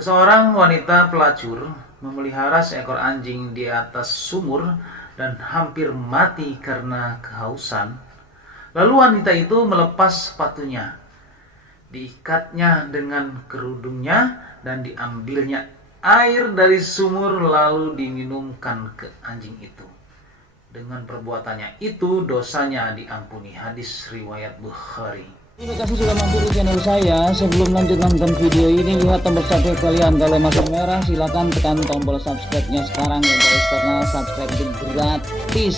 Seseorang wanita pelacur memelihara seekor anjing di atas sumur dan hampir mati karena kehausan. Lalu wanita itu melepas sepatunya, diikatnya dengan kerudungnya dan diambilnya air dari sumur lalu diminumkan ke anjing itu. Dengan perbuatannya itu dosanya diampuni. Hadis riwayat Bukhari. Terima kasih sudah mampir di channel saya. Sebelum lanjut nonton video ini, lihat tombol subscribe kalian. Kalau masih merah, silakan tekan tombol subscribe-nya sekarang ya guys, karena subscribe itu gratis.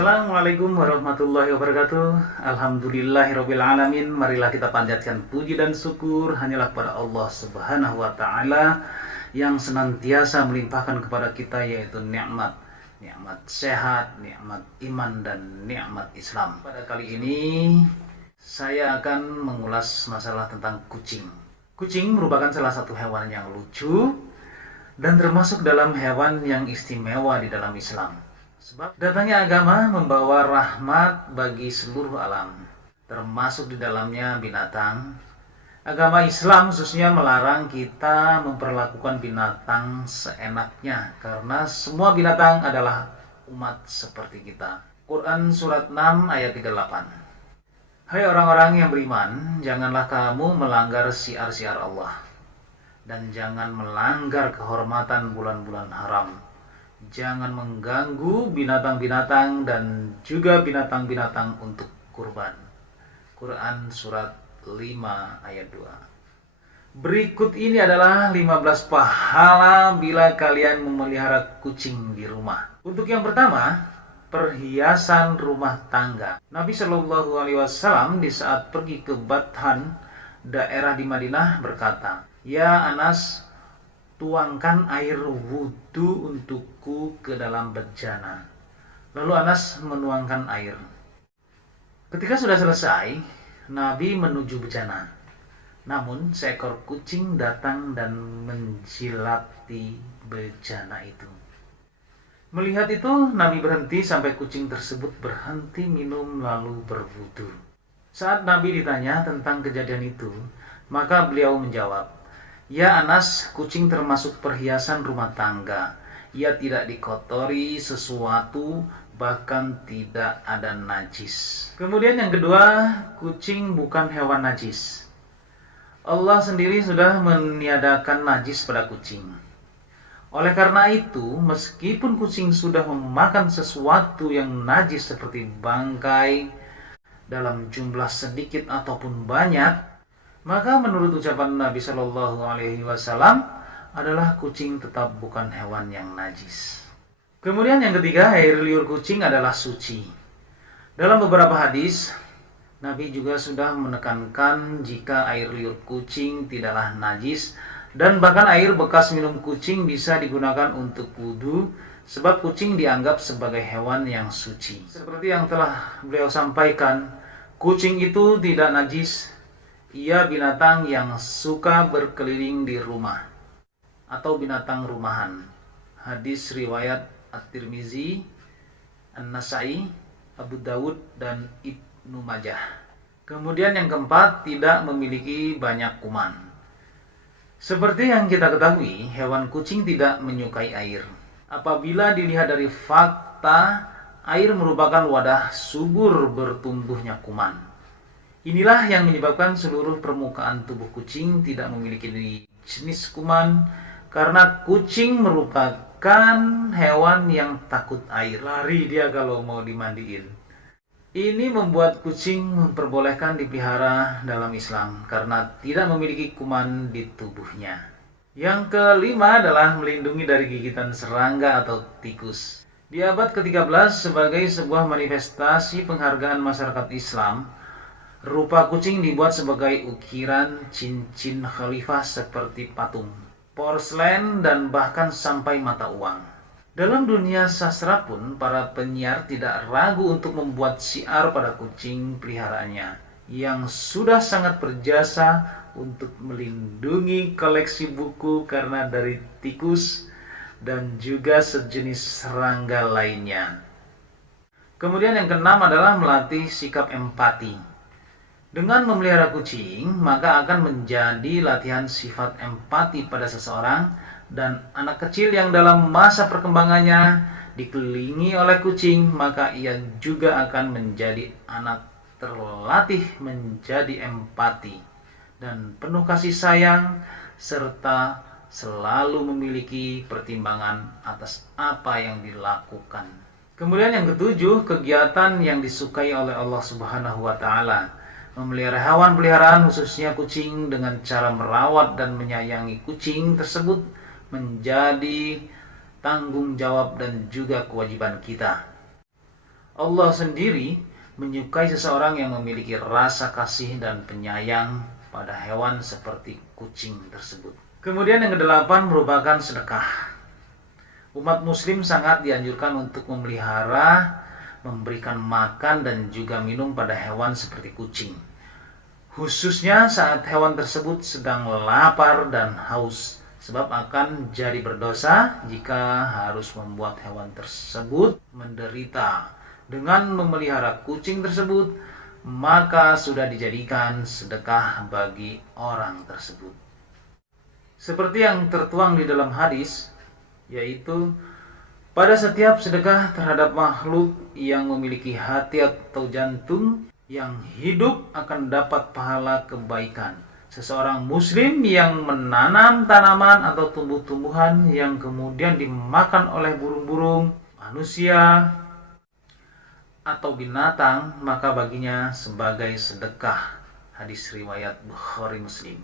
Assalamualaikum warahmatullahi wabarakatuh. Alhamdulillahirabbil alamin. Marilah kita panjatkan puji dan syukur hanyalah kepada Allah Subhanahu wa taala yang senantiasa melimpahkan kepada kita yaitu nikmat sehat, nikmat iman dan nikmat Islam. Pada kali ini saya akan mengulas masalah tentang kucing. Kucing merupakan salah satu hewan yang lucu dan termasuk dalam hewan yang istimewa di dalam Islam. Sebab datangnya agama membawa rahmat bagi seluruh alam, termasuk di dalamnya binatang. Agama Islam khususnya melarang kita memperlakukan binatang seenaknya, karena semua binatang adalah umat seperti kita. Quran surat 6 ayat 38. Hai orang-orang yang beriman, janganlah kamu melanggar syiar-syiar Allah, dan jangan melanggar kehormatan bulan-bulan haram. Jangan mengganggu binatang-binatang dan juga binatang-binatang untuk kurban. Quran surat 5 ayat 2. Berikut ini adalah 15 pahala bila kalian memelihara kucing di rumah. Untuk yang pertama, perhiasan rumah tangga. Nabi Shallallahu Alaihi Wasallam di saat pergi ke Bathan, daerah di Madinah berkata, "Ya Anas, tuangkan air wudhu untukku ke dalam bejana." Lalu Anas menuangkan air. Ketika sudah selesai, Nabi menuju bejana. Namun seekor kucing datang dan menjilati bejana itu. Melihat itu, Nabi berhenti sampai kucing tersebut berhenti minum lalu berwudhu. Saat Nabi ditanya tentang kejadian itu, maka beliau menjawab, "Ya Anas, kucing termasuk perhiasan rumah tangga. Ia tidak dikotori sesuatu, bahkan tidak ada najis." Kemudian yang kedua, kucing bukan hewan najis. Allah sendiri sudah meniadakan najis pada kucing. Oleh karena itu, meskipun kucing sudah memakan sesuatu yang najis seperti bangkai dalam jumlah sedikit ataupun banyak, maka menurut ucapan Nabi Shallallahu Alaihi Wasallam adalah kucing tetap bukan hewan yang najis. Kemudian yang ketiga, air liur kucing adalah suci. Dalam beberapa hadis, Nabi juga sudah menekankan jika air liur kucing tidaklah najis, dan bahkan air bekas minum kucing bisa digunakan untuk wudhu, sebab kucing dianggap sebagai hewan yang suci. Seperti yang telah beliau sampaikan, kucing itu tidak najis. Ia binatang yang suka berkeliling di rumah atau binatang rumahan. Hadis riwayat At-Tirmizi, An-Nasai, Abu Dawud, dan Ibnu Majah. Kemudian yang keempat, tidak memiliki banyak kuman. Seperti yang kita ketahui, hewan kucing tidak menyukai air. Apabila dilihat dari fakta, air merupakan wadah subur bertumbuhnya kuman. Inilah yang menyebabkan seluruh permukaan tubuh kucing tidak memiliki jenis kuman, karena kucing merupakan hewan yang takut air. Lari dia kalau mau dimandiin. Ini membuat kucing memperbolehkan dipelihara dalam Islam karena tidak memiliki kuman di tubuhnya. Yang kelima adalah melindungi dari gigitan serangga atau tikus. Di abad ke-13, sebagai sebuah manifestasi penghargaan masyarakat Islam, rupa kucing dibuat sebagai ukiran cincin khalifah seperti patung, porselen, dan bahkan sampai mata uang. Dalam dunia sastra pun, para penyiar tidak ragu untuk membuat syiar pada kucing peliharaannya, yang sudah sangat berjasa untuk melindungi koleksi buku, karena dari tikus dan juga sejenis serangga lainnya. Kemudian yang keenam adalah melatih sikap empati. Dengan memelihara kucing, maka akan menjadi latihan sifat empati pada seseorang, dan anak kecil yang dalam masa perkembangannya dikelilingi oleh kucing, maka ia juga akan menjadi anak terlatih menjadi empati dan penuh kasih sayang, serta selalu memiliki pertimbangan atas apa yang dilakukan. Kemudian yang ketujuh, kegiatan yang disukai oleh Allah Subhanahu wa Ta'ala. Memelihara hewan peliharaan, khususnya kucing, dengan cara merawat dan menyayangi kucing tersebut menjadi tanggung jawab dan juga kewajiban kita. Allah sendiri menyukai seseorang yang memiliki rasa kasih dan penyayang pada hewan seperti kucing tersebut. Kemudian yang kedelapan merupakan sedekah. Umat muslim sangat dianjurkan untuk memelihara, memberikan makan dan juga minum pada hewan seperti kucing. Khususnya saat hewan tersebut sedang lapar dan haus, sebab akan jadi berdosa jika harus membuat hewan tersebut menderita. Dengan memelihara kucing tersebut, maka sudah dijadikan sedekah bagi orang tersebut. Seperti yang tertuang di dalam hadis, yaitu pada setiap sedekah terhadap makhluk yang memiliki hati atau jantung yang hidup akan dapat pahala kebaikan. Seseorang muslim yang menanam tanaman atau tumbuh-tumbuhan yang kemudian dimakan oleh burung-burung, manusia, atau binatang, maka baginya sebagai sedekah. Hadis riwayat Bukhari Muslim.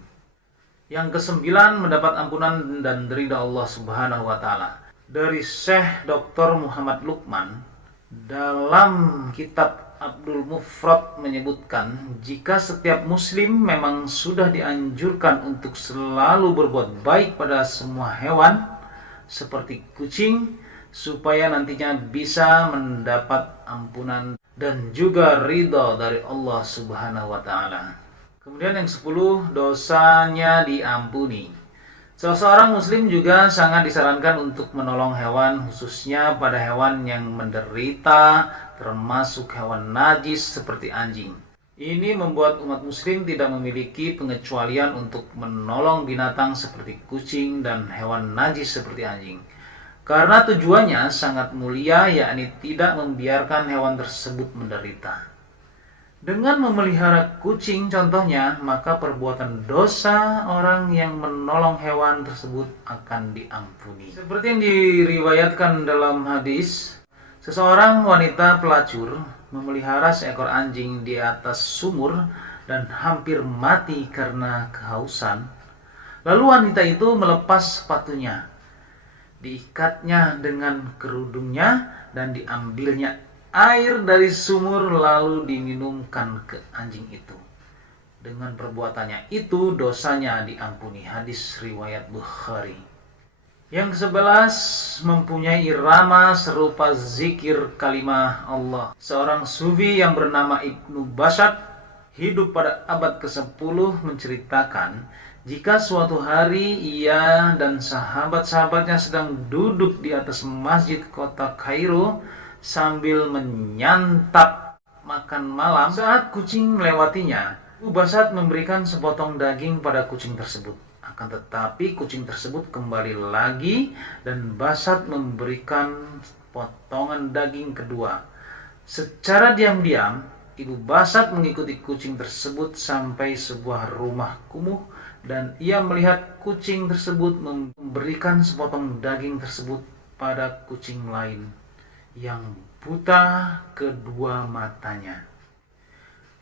Yang kesembilan, mendapat ampunan dan ridha Allah Subhanahu wa Ta'ala. Dari Syekh Dr. Muhammad Luqman dalam kitab Abdul Mufrad menyebutkan, jika setiap muslim memang sudah dianjurkan untuk selalu berbuat baik pada semua hewan seperti kucing, supaya nantinya bisa mendapat ampunan dan juga ridha dari Allah Subhanahu wa Ta'ala. Kemudian yang 10, dosanya diampuni. Seorang muslim juga sangat disarankan untuk menolong hewan, khususnya pada hewan yang menderita, termasuk hewan najis seperti anjing. Ini membuat umat muslim tidak memiliki pengecualian untuk menolong binatang seperti kucing dan hewan najis seperti anjing. Karena tujuannya sangat mulia, yakni tidak membiarkan hewan tersebut menderita. Dengan memelihara kucing contohnya, maka perbuatan dosa orang yang menolong hewan tersebut akan diampuni. Seperti yang diriwayatkan dalam hadis, seseorang wanita pelacur memelihara seekor anjing di atas sumur dan hampir mati karena kehausan. Lalu wanita itu melepas sepatunya, diikatnya dengan kerudungnya dan diambilnya air dari sumur lalu diminumkan ke anjing itu. Dengan perbuatannya itu dosanya diampuni. Hadis riwayat Bukhari. Yang ke-11, mempunyai irama serupa zikir kalimah Allah. Seorang sufi yang bernama Ibnu Bashat hidup pada abad ke-10 menceritakan, jika suatu hari ia dan sahabat-sahabatnya sedang duduk di atas masjid kota Kairo sambil menyantap makan malam, saat kucing melewatinya, Ibnu Bashat memberikan sepotong daging pada kucing tersebut. Akan tetapi kucing tersebut kembali lagi dan Bashat memberikan potongan daging kedua. Secara diam-diam, Ibu Bashat mengikuti kucing tersebut sampai sebuah rumah kumuh, dan ia melihat kucing tersebut memberikan sepotong daging tersebut pada kucing lain yang buta kedua matanya.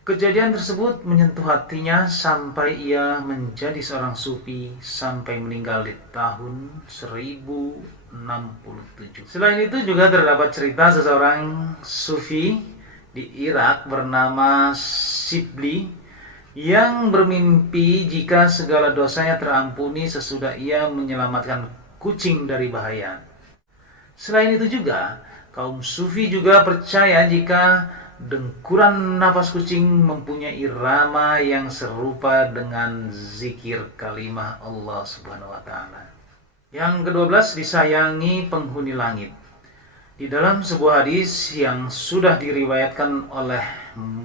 Kejadian tersebut menyentuh hatinya sampai ia menjadi seorang sufi sampai meninggal di tahun 1067. Selain itu juga terdapat cerita seseorang sufi di Irak bernama Shibli yang bermimpi jika segala dosanya terampuni sesudah ia menyelamatkan kucing dari bahaya. Selain itu juga, kaum sufi juga percaya jika dengkuran nafas kucing mempunyai irama yang serupa dengan zikir kalimah Allah Subhanahu wa Ta'ala. Yang ke-12, disayangi penghuni langit. Di dalam sebuah hadis yang sudah diriwayatkan oleh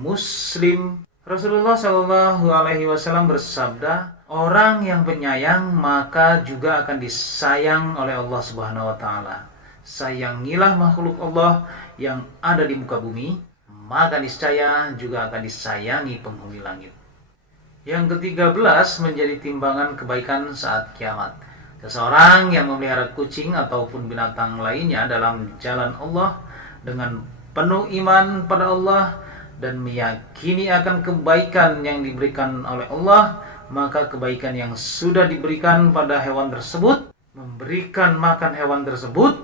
Muslim, Rasulullah Shallallahu Alaihi Wasallam bersabda, orang yang penyayang maka juga akan disayang oleh Allah Subhanahu Wa Taala. Sayangilah makhluk Allah yang ada di muka bumi, maka niscaya juga akan disayangi penghuni langit. Yang ke-13, menjadi timbangan kebaikan saat kiamat. Seseorang yang memelihara kucing ataupun binatang lainnya dalam jalan Allah dengan penuh iman pada Allah dan meyakini akan kebaikan yang diberikan oleh Allah, maka kebaikan yang sudah diberikan pada hewan tersebut, memberikan makan hewan tersebut,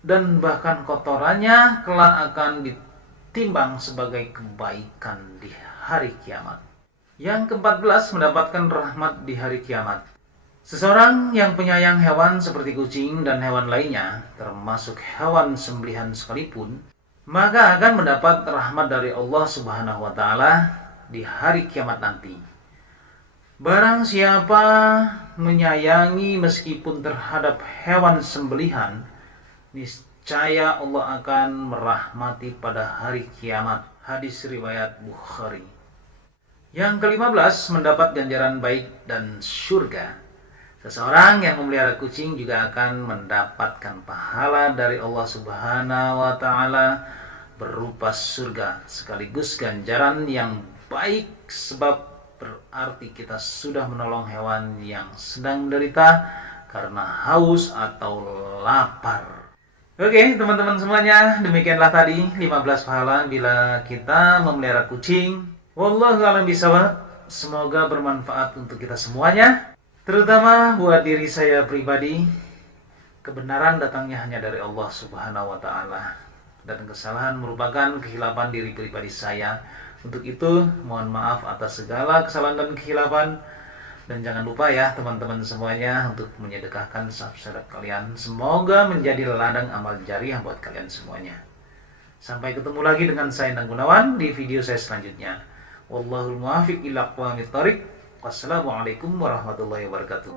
dan bahkan kotorannya kelak akan ditimbang sebagai kebaikan di hari kiamat. Yang ke-14, mendapatkan rahmat di hari kiamat. Seseorang yang penyayang hewan seperti kucing dan hewan lainnya, termasuk hewan sembelihan sekalipun, maka akan mendapat rahmat dari Allah Subhanahu wa Ta'ala di hari kiamat nanti. Barang siapa menyayangi meskipun terhadap hewan sembelihan, niscaya Allah akan merahmati pada hari kiamat. Hadis riwayat Bukhari. Yang ke-15, mendapat ganjaran baik dan surga. Seseorang yang memelihara kucing juga akan mendapatkan pahala dari Allah Subhanahu wa Ta'ala berupa surga, sekaligus ganjaran yang baik, sebab berarti kita sudah menolong hewan yang sedang menderita karena haus atau lapar. Oke, teman-teman semuanya, demikianlah tadi 15 pahala bila kita memelihara kucing. Wallahu a'lam bishawab. Semoga bermanfaat untuk kita semuanya, terutama buat diri saya pribadi. Kebenaran datangnya hanya dari Allah Subhanahu wa Ta'ala, dan kesalahan merupakan kehilapan diri pribadi saya. Untuk itu, mohon maaf atas segala kesalahan dan kehilapan. Dan jangan lupa ya teman-teman semuanya untuk menyedekahkan subscribe kalian. Semoga menjadi ladang amal jariah buat kalian semuanya. Sampai ketemu lagi dengan saya Endang Gunawan di video saya selanjutnya. Wallahul muwaffiq ila aqwamit thoriq. Wassalamualaikum warahmatullahi wabarakatuh.